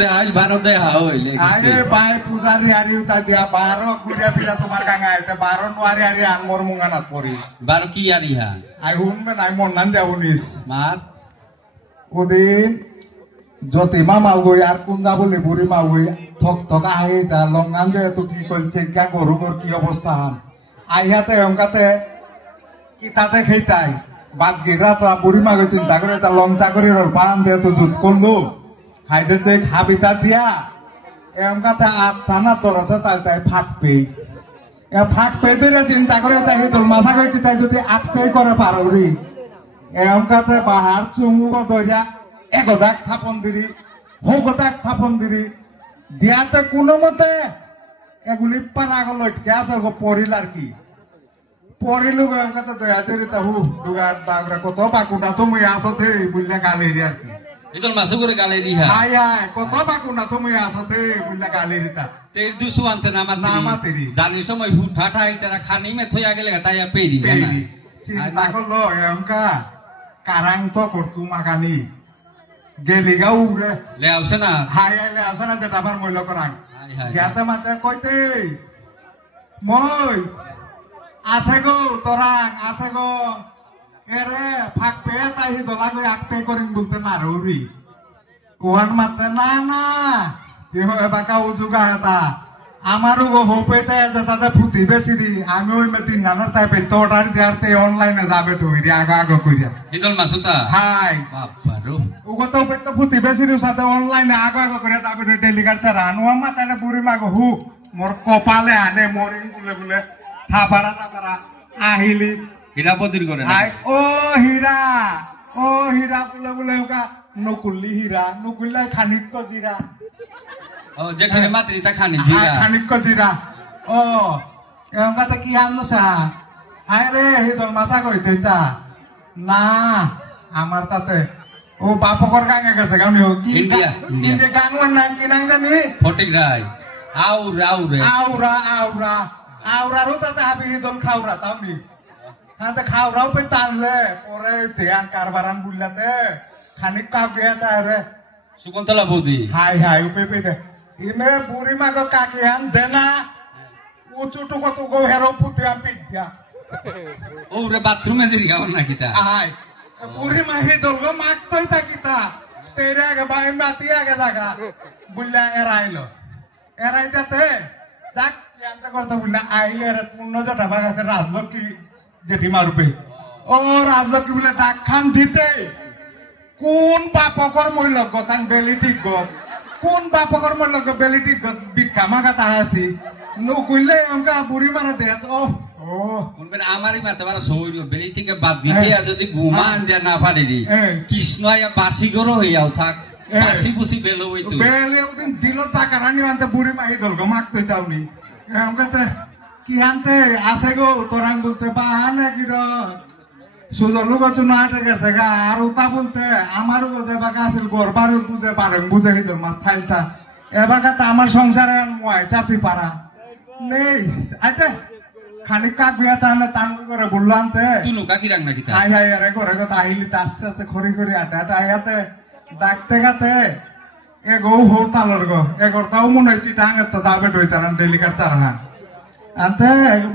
দেখাইল 12 দেখা হইলে আরে ভাই পূজারি হারি উতা দিয়া 12 গুড়িয়া পিলা তোমার কাঙা আইতে 12 নোয়ারি হারি আনমর মুঙ্গানাত পড়ি 12 কি আনি হা আই হুনবে নাই মন নান দেও উনিস মার ওদিন যতি মামা গই আর কুন্দা বলি বুড়ি মা গই থক থক আহি তা লঙ্গান যে তো কি কইছে কা গরু গর কি অবস্থা হান আইহাতে অঙ্কাতে কি তাতে খেইতাই বাদ গিরা তো বুড়ি মা গই চিন্তা করে তা লঞ্চা করে পান যে তো জুত করলু হাইতে যে খাবিতা দিয়া এমকাতে আর থানা তোর আছে তাই তাই ফাট পেই ফাট পেই দিলে চিন্তা করে তাই তোর মাথা গই তাই যদি আট পেই করে পারবি এমকাতে বাহার চুমুক দইরা এগদাক থাপন দিরি হগদাক থাপন দিরি দিয়াতে কোনো মতে এগুলি পানাগল লটকে আছে পড়িল আর কি পড়িলু এমকাতে দয়া চরি তা হু দুগার বাগরা কত বাকুনা তুমি আসতে বুঝলে গালি আর কি ইদল মাসু করে গালে দিহা আয় আয় কত বাকুনা তুমি আসতে বুঝলে গালি দিতা তের দুসু আনতে না মাতিরি জানি সময় হু ঠাঠা আইতারা খানি মে থইয়া গেলে তাই পেরি না চিন্তা করলো এমকা কারাং তো করতু মাগানি গেলিগা উগরে লে આવছে না হাই আইলে আসে না যেটা আবার মইল করাং হাই হাই ইয়াতে মাতে কইতে মই আছে গো তোরাং আছে গো এরে ফাঁক পেয়ে তাই দলা করে আট পে করিম বলতে না রবি ওহান মাতে না না দেহ এবাকা উজুগা এটা আমারও গো হোপেতে যে সাথে ফুটি বেশিরি আমি ওই মে তিন নানার তাই পেতে অর্ডার দিয়ারতে অনলাইনে যাবে তো হইরি আগা আগা কইরা ইদল মাসুতা হাই বাবা রো ওগো তো পেতে ফুটি বেশিরি সাথে অনলাইনে আগা আগা কইরা যাবে তো ডেলিগার ছাড়া আনুয়া মা তানে বুড়ি মাগো হু মোর কপালে আনে মরিং বলে বলে থাপারা থাপারা আহিলি হীরাপতির করে না হাই ও হীরা বলে বলে ওকা নকুল্লি হীরা নকুল্লাই খানিক জিরা ও জেঠিনে মাত্রি তা খানি জিরা খানিক জিরা ও এমকাতে কি আনছা আয় রে হিদল মাথা কইতে তা না আমার তাতে ও বাপকর গাঙে গেছে গানি কি ইন্ডিয়া গাঙওয়ার নাম কি নাম জানি ফটিক রায় আউরা আউরারও তাতে হাবি হিদল খাওরা তাও নি হ্যাঁ খাওরাও পে টানলে পরে ধ্যান কারবারান বুঝলাতে খানিক কাউ গিয়া চায় রে সুকুন্তলা বৌদি হাই উপে পে দে ইমে বুড়ি মাগো কাকি আন দেনা উঁচু টুকো টুকো হেরো পুতে আম পিট দিয়া ও রে বাথরুমে দিরি কেমন নাকি তা হাই বুড়ি মাহি দলগো মাগতই তাকিতা তেরে আগে বাই মাতি আগে জাগা বুঝলা এরাই যাতে যাক ইয়ান্তা করতে বুঝলা আইলে রে পূর্ণ জটা বাগাছে রাজলক্ষ্মী জেঠি মারুপে ও রাজলক্ষ্মী বলে ডাক খান দিতে কোন বাপকর মহিল গতান বেলিটি গত কোন বাপকর মহিল বেলিটি গত ভিক্ষা মাগা তাহাসি নকুইলে অঙ্কা বুড়ি মারা দে ও বলবেন আমারই মাতে মারা সৌর বেলিটিকে বাদ দিতে আর যদি ঘুমান যা না পারি কৃষ্ণ বাসি গরো হইয়াও থাক বাসি বুসি বেলো হই তো বেলে ওদিন দিল চাকারানি আনতে বুড়ি মাহি দলগো মাগতই তাওনি অঙ্কাতে কি আনতে আসে গো তোরাং বলতে বাহানে কি র সুজলু গছু না আটে গেছে গা আর উতা বলতে আমারও বোঝে বাকা আছিল গরবারও বুঝে পারেন বুঝে হিদল মাছ থাইতা এবাকাতে আমার সংসারে মই চাষি পারা নেই আইতে খানিক কাক বিয়া চালে টান করে বললো আনতে তুনু কাকি রাং নাকি তা হাই আরে করে কথা আহিলি আস্তে আস্তে খড়ি খড়ি আটে আটে আয়াতে ডাকতে গাতে এ গৌ হো তালর গো এগর তাও মনে হয় চিটাং তো দাবে ডইতারান ডেলিকার চারানা আনতে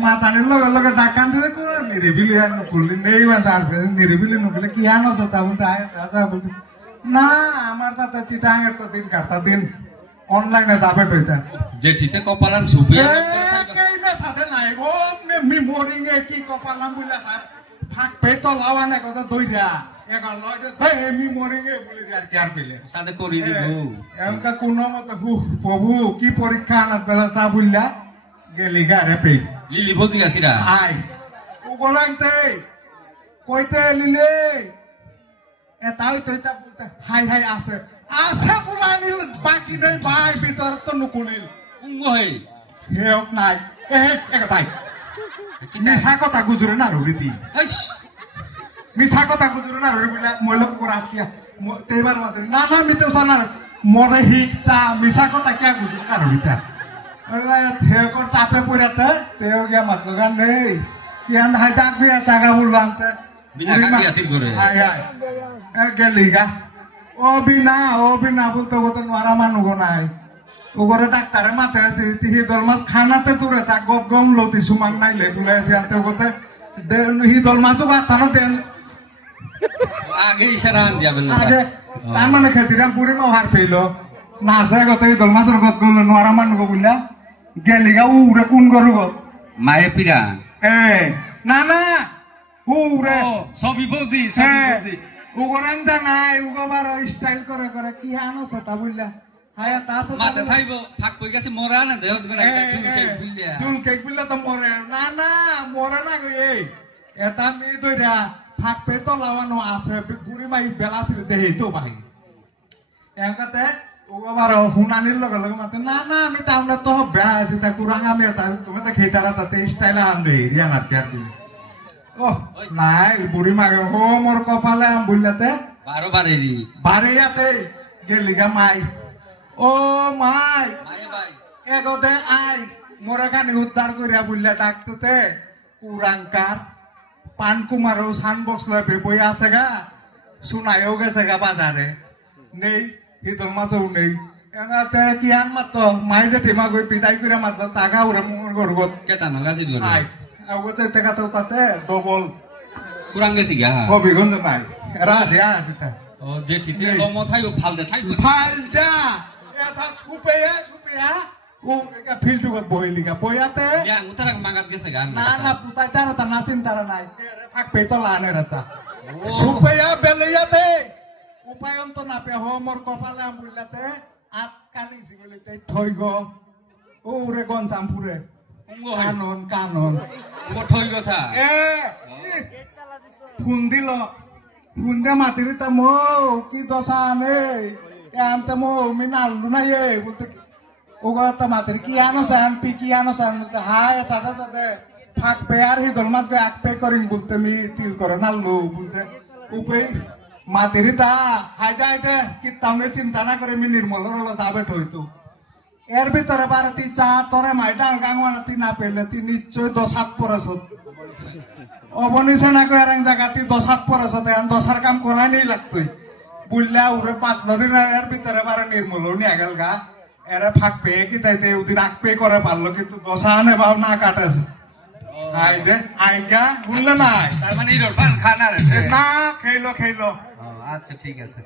মাতানির লগে লগে ডাকান দিলে করে নিরিবিলি আর নকুলি নেই মাথা আসবে নিরিবিলি নকুলে কি আনো তা বলতে আয় বলতে না আমার তাতে চিটাং তো দিন কাটতা দিন অনলাইনে দাবে ডইতার জেঠিতে কপালান সুপে সাথে নাই ও মি মরিং এ কি কপালাম বুঝলা ফাঁক পেতো লাওয়ানে কথা দইরা এগাল লয় দে মি মরিং এ বলি আর কি আর পেলে সাথে করি দিব এমকা কোন মত প্রভু কি পরীক্ষা আনাত বেলা তা বুঝলা গেলি গারে পে লিলি বৌদি আসিরা আই উগলাইতে কইতে লিলে এটাই তইতা বলতে হাই আছে বুলানি বাকি নাই ভাই ভিতর তো নুকুলিল কুঙ্গ হে হেওক নাই একটাই মিছা কথা গুজরে না রীতি মিছা কথা গুজরে না রবি বলে মহিলা করা কিয়া তেবার মাত্র না মিতেও সানা মনে হিক চা মিছা কথা কিয়া গুজরে না রবিতা হেকর চাপে পড়াতে তেও গিয়া মাত্র গান নেই কিয়ান হাই ডাক বিয়া জাগা বলবো আনতে বিনা কাকি আসিল করে হাই গেলি গা অবিনা বলতে বলতে নোয়ারা মানুষ নাই ওগরে ডাক্তারে মাথায় আছে হিদল মাছ খানাতে দূরে থাক গম লতি সুমাং নাইলে বুলে আছে আনতে ওগতে হিদল মাছও বাতানো দেন আগে ইশারা আন দিয়াবেন না আগে তার মানে খেতিরাম পুরি মার পেইল না আসে গত হিদল মাছের গত গল নোয়ারা মানুষ বুঝলা গেলিগা উড়ে কোন গরু গত মায়ে পিরা না উড়ে সবই বলদি উগরান জানাই উগবার স্টাইল করে করে কি আনো সেটা বুঝলা হায়া তা মাথা থাইব ফাক কই গেছে মরা না দেহ দিন একটা চুলকে ফুললিয়া চুল কেক বুঝলা তো মরে না মরে না গো এই এটা মি দইরা ফাক পে তো লাওয়ানো আছে বুড়ি মাই বেলা ছিল দেহি তো ভাই এমকাতে উগবার হুনানির লগে লগে মাতে না আমি টাউনে তো বেয়া আছি তা কুরাং আমি তা তুমি তো খেতারা তাতে স্টাইল আন দেই রিয়া না কেয়ার দিই ও নাই বুড়ি মাগে হো মোর কপালে আম বুঝলাতে বাড়িয়াতে গেলিগা মাই ও মাই এগোতে আই মোরে খানি উদ্ধার করিয়া বুঝলে ডাকতে কুরাঙ্কার পান কুমারও সান বক্সলে বই আছে গা শুনাইও গেছে গা বাজারে নেই হিদল মাছও নেই এগাতে কি আন মাত্র মাই যে টিমা গই পিতাই করে মাত্র চাকা উড়ে মোর গরগত কেতা না গাছি দিও না আই আওগতে তেকা তো তাতে ডবল কুরাং গেছি গা হবিগঞ্জ নাই রাধিয়া আছে তা ও যে ঠিতে লম থাইও ফালদে থাইব ফালদা এটা সুপেয়া ও ফিল্ড গত বইলিগা বইয়াতে ইয়া উতারা মাগাত গেছে গা না পুতাই তারা না চিন্তারা নাই ফাক পেতো লানে রাচা সুপেয়া বেলিয়াতে উপায়ন তো না পে হোমর কপালে আম বুইলাতে আত কানি সিগলিতে থই গো ওরে গনসামপুরে কানন ও ঠই কথা ফোন দিল ফোন দে মাতিরি তা মো কি দশা আনে আনতে মো মি নালু না বলতে ও তা মাতিরি কি আনো সান পি কি আনো সান বলতে হায় সাথে সাথে ফাঁক পে আর হিদল মাছ গো এক পে করিং বলতে মি তিল করে নালু বলতে উপে মাতিরি তা হাইদা হাইদা কি তামে চিন্তা না করে মি নির্মল হলো দাবে ঠইতো এর ভিতরে বারতি চা তোরে মাইডা গাঙ্গানা তি না পেলে তি নিশ্চয় 10-7 পরছত অবনিছে না কই এরং জায়গাটি 10-7 পরছত এখন 10 কাম করাই নেই লাগতই বুঝলা উরে 5 দিন এর ভিতরে বারে নির্মল নি আগেল গা এরে ফাক পে কি তাইতে ওদিন আগ পে করে পারলো কিন্তু 10 আনে ভাব না কাটেছে আই দে আইগা বুঝলে না তার মানে ইরোর পান খানা রে না খেলো আচ্ছা ঠিক আছে